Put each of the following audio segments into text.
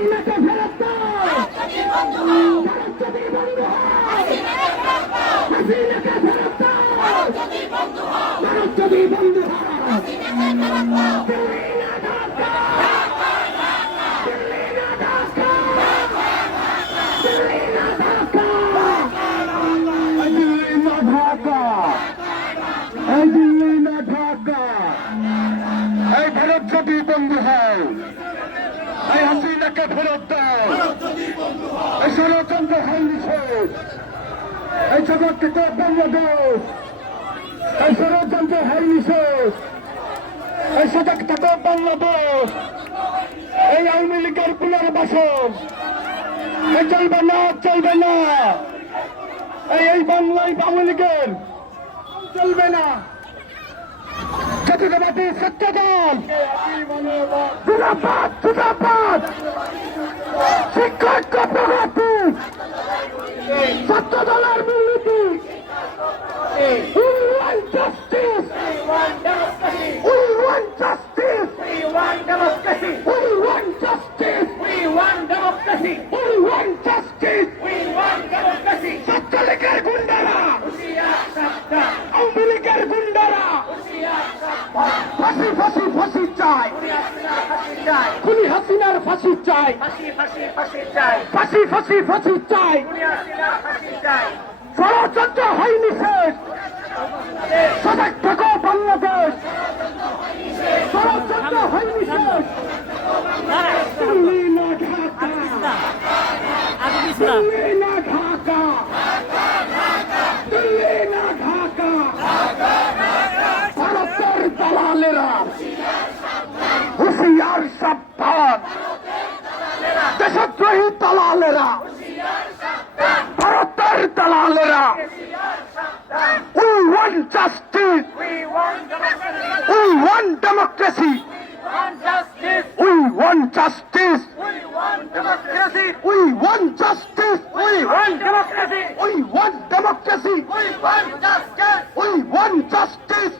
হাসিনাকে ফেরত দাও হাসিনাকে ফেরত দাও যদি বন্ধ হয় হাসিনাকে ফেরত দাও। এই নিষেধ এই জগৎকে তো বাংলাদেশ। এই ষড়যন্ত্র নিষেধ এই সজাগ থাকো বাংলাদেশ। এই আওয়ামী লীগের পুনর্বাসন। এই চলবে না চলবে না। এই এই বাংলায় আওয়ামী লীগের চলবে না। জাতীয়তাবাদী জিন্দাবাদ। শিক্ষক দুর্নীতি justice. We want justice. ছাত্রলীগের গুন্ডারা আওয়ামী লীগের গুন্ডারা ফাঁসি ফাঁসি ফাঁসি চাই। খুনি হাসিনার ফাঁসি চাই। ফাঁসি ফাঁসি ফাঁসি চাই। ষড়যন্ত্র হয়নি শেষ। সজাগ থাকো বাংলাদেশ। ষড়যন্ত্র হয়নি শেষ। দিল্লি না ঢাকা। না। ঢাকা দিল্লি না ঢাকা ভারতের দালালেরা হুশিয়ার সাবধান দেশদ্রোহী দালালেরা ভারতের দালালেরা We want justice. We want democracy. We want justice. We want justice. We want democracy. We want justice.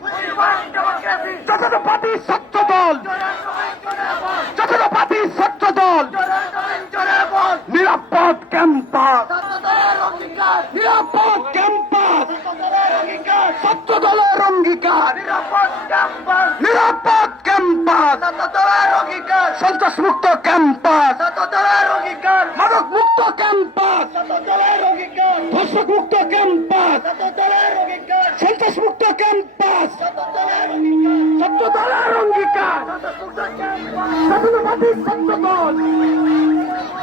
জাতীয়তাবাদী ছাত্র দল জাতীয়তাবাদী ছাত্র দল নিরাপদ ক্যাম্পাস নিরাপদ ক্যাম্পাস ছাত্র দলের অঙ্গীকার। নিরাপদ ক্যাম্পাস। সন্ত্রাস মুক্ত ক্যাম্পাস। মাদক মুক্ত ক্যাম্পাস। ধর্ষক মুক্ত ক্যাম্পাস। সন্ত্রাস মুক্ত ক্যাম্পাস। ছাত্র দলের অঙ্গীকার। ছাত্রবাদী ছাত্র দল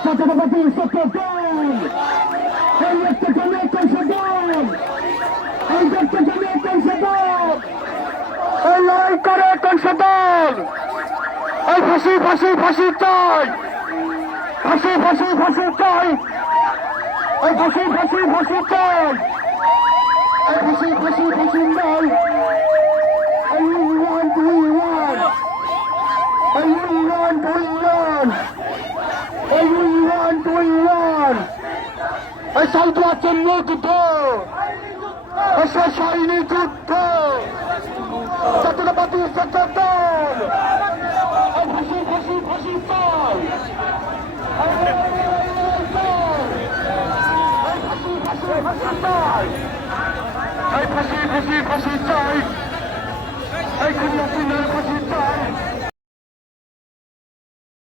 ছাত্রবাদী ছাত্র দল এই একটা দল। এই একটা দল। এই ফাঁসি ফাঁসি ফাঁসি চাই। ফাঁসি ফাঁসি ফাঁসি চাই। এই ফাঁসি ফাঁসি ফাঁসি চাই। এই ফাঁসি ফাঁসি ফাঁসি চাই। এই we want we want এই we want we want এই সশাইনী যুদ্ধ। ছাত্রবাদী ছাত্র দল ফাঁসি ফাঁসি ফাঁসি চাই। এই ফাঁসি ফাঁসি ফাঁসি চাই। এই কন্যাসিনের ফাঁসি চাই।